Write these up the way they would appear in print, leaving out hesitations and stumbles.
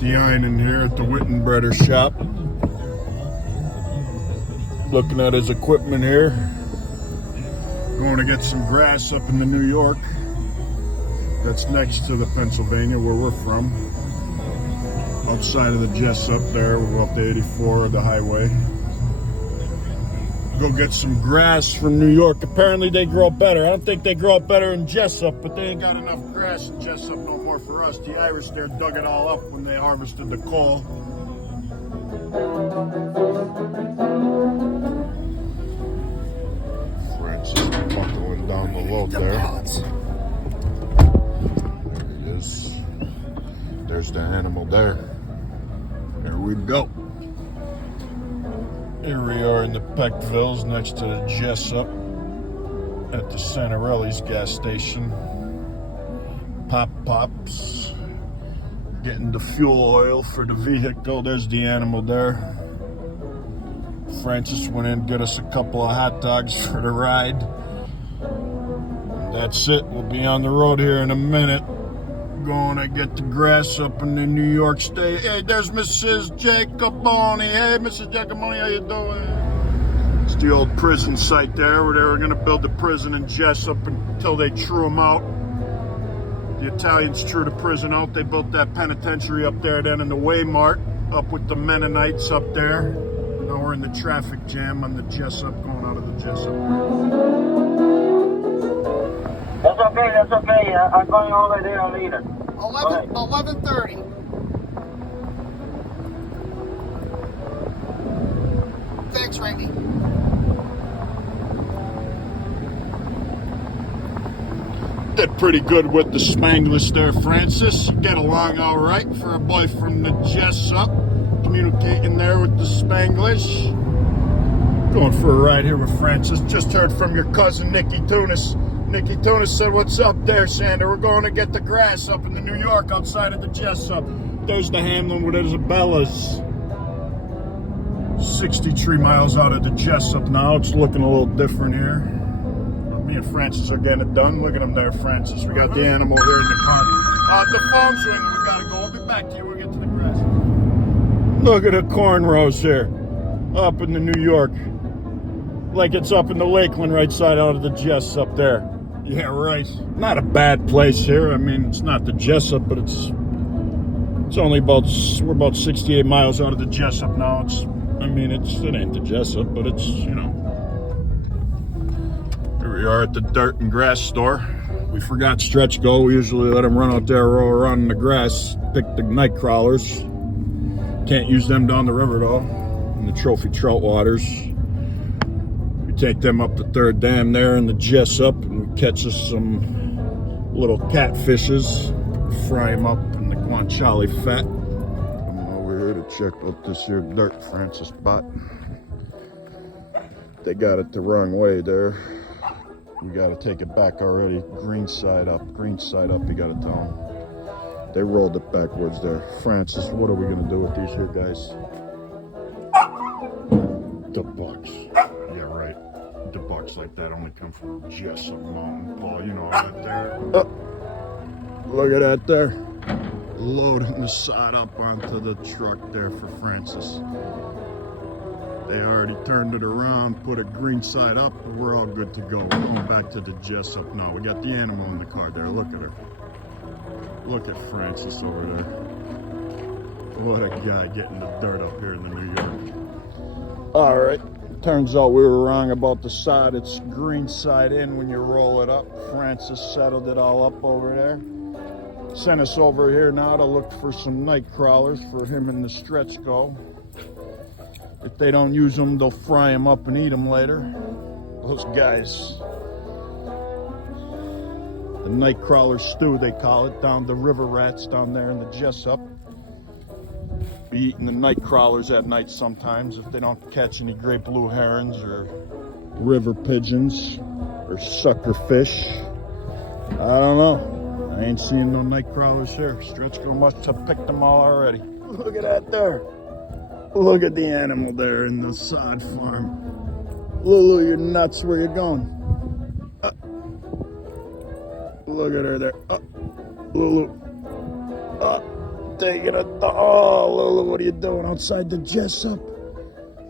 the Einen here at the Wittenbreder shop. Looking at his equipment here. Going to get some grass up in the New York. That's next to the Pennsylvania where we're from. Outside of the Jessup there, we'll go up to 84 of the highway. Go get some grass from New York. Apparently they grow better. I don't think they grow up better in Jessup, but they ain't got enough grass in Jessup no more for us. The Irish there dug it all up when they harvested the coal. Francis buckling down the load there. There he is. There's the animal there. There we go. Here we are in the Peckvilles next to the Jessup at the Santarelli's gas station. Pops. Getting the fuel oil for the vehicle. There's the animal there. Francis went in, get us a couple of hot dogs for the ride. And that's it. We'll be on the road here in a minute. Going to get the grass up in the New York State. Hey, there's Mrs. Jacoboni. Hey, Mrs. Jacoboni, how you doing? It's the old prison site there where they were going to build the prison in Jessup until they threw them out. The Italians threw the prison out. They built that penitentiary up there then in the Waymart, up with the Mennonites up there. Now we're in the traffic jam on the Jessup, going out of the Jessup. That's okay. I'm going over there later. 11:30. Thanks, Randy. Did pretty good with the Spanglish there, Francis. Get along all right for a boy from the Jessup. Communicating there with the Spanglish. Going for a ride here with Francis. Just heard from your cousin, Nicky Tunis. Nicky Tunis said, what's up there, Sander? We're going to get the grass up in the New York outside of the Jessup. There's the Hamlin with Isabella's. 63 miles out of the Jessup now. It's looking a little different here. Me and Francis are getting it done. Look at him there, Francis. We got the animal here in the car. The phone's ringing. We got to go. We'll be back to you. We'll get to the grass. Look at the cornrows here. Up in the New York. Like it's up in the Lakeland right side out of the Jessup there. Yeah, right. Not a bad place here. I mean, it's not the Jessup, but it's only we're about 68 miles out of the Jessup now. It ain't the Jessup, but it's, you know. Here we are at the dirt and grass store. We forgot Stretch Go. We usually let him run out there, roll around in the grass, pick the night crawlers. Can't use them down the river though, in the trophy trout waters. Take them up the third dam there in the Jessup and catch us some little catfishes, fry them up in the guanciale fat. Coming over here to check out this here dirt Francis bought. They got it the wrong way there. We got to take it back already. Green side up, you got to tell them. They rolled it backwards there. Francis, what are we going to do with these here guys? The bucks. Yeah, right. The bucks like that only come from Jessup Mountain, Paul. You know that there. Oh, look at that there. Loading the sod up onto the truck there for Francis. They already turned it around, put a green side up, and we're all good to go. We're going back to the Jessup now. We got the animal in the car there. Look at her. Look at Francis over there. What a guy getting the dirt up here in the New York. All right. Turns out we were wrong about the side. It's green side in when you roll it up. Francis settled it all up over there. Sent us over here now to look for some night crawlers for him and the Stretch Go. If they don't use them, they'll fry them up and eat them later. Those guys. The night crawler stew, they call it, down the river rats down there in the Jessup. Be eating the night crawlers at night sometimes if they don't catch any great blue herons or river pigeons or sucker fish. I don't know. I ain't seeing no night crawlers here. Stretch Go must have picked them all already. Look at that there. Look at the animal there in the sod farm. Lulu, you're nuts. Where you going? Look at her there. Lulu. taking a dump. Oh, Lulu, what are you doing outside the Jessup?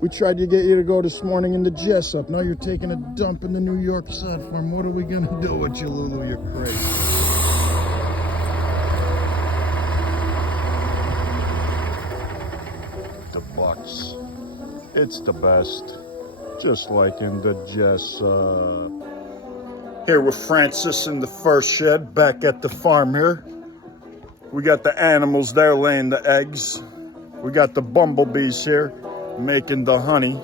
We tried to get you to go this morning in the Jessup. Now you're taking a dump in the New York Sod Farm. What are we going to do with you, Lulu? You're crazy. The Bucks. It's the best. Just like in the Jessup. Here with Francis in the first shed, back at the farm here. We got the animals there laying the eggs. We got the bumblebees here making the honey.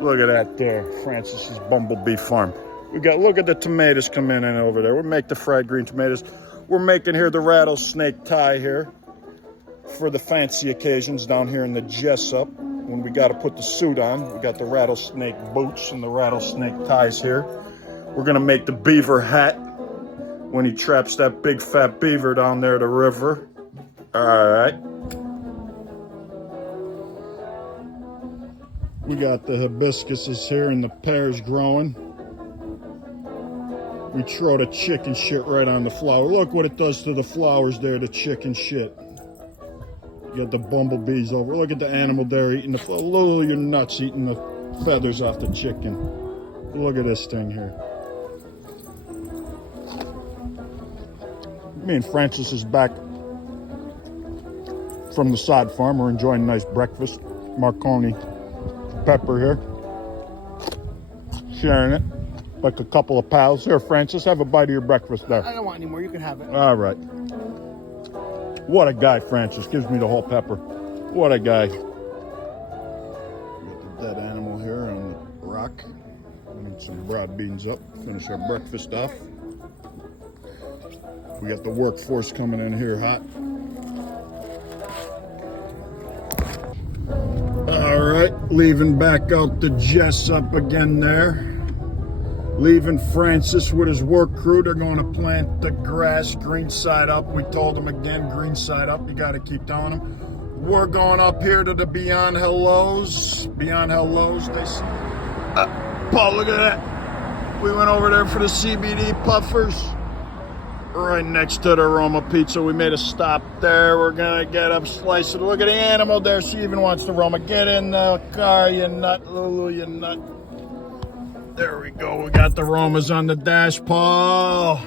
Look at that there, Francis's bumblebee farm. We got, look at the tomatoes coming in over there. We make the fried green tomatoes. We're making here the rattlesnake tie here for the fancy occasions down here in the Jessup. When we got to put the suit on, we got the rattlesnake boots and the rattlesnake ties here. We're gonna make the beaver hat when he traps that big fat beaver down there the river. All right. We got the hibiscuses here and the pears growing. We throw the chicken shit right on the flower. Look what it does to the flowers there, the chicken shit. You got the bumblebees over. Look at the animal there eating the flower. Look, you're nuts eating the feathers off the chicken. Look at this thing here. Me and Francis is back from the sod farm. We're enjoying a nice breakfast. Marconi pepper here. Sharing it like a couple of pals. Here, Francis, have a bite of your breakfast there. I don't want any more. You can have it. All right. What a guy, Francis. Gives me the whole pepper. What a guy. Got the dead animal here on the rock. Need some broad beans up. Finish our breakfast off. We got the workforce coming in here hot. All right, leaving back out the Jessup again there. Leaving Francis with his work crew. They're going to plant the grass green side up. We told them again, green side up. You got to keep telling them. We're going up here to the Beyond Hellos. Beyond Hellos, they say. Paul, look at that. We went over there for the CBD puffers. Right next to the Roma Pizza. We made a stop there. We're gonna get up, slice it. Look at the animal there. She even wants the Roma. Get in the car, you nut, Lulu, you nut. There we go. We got the Romas on the dash, Paul.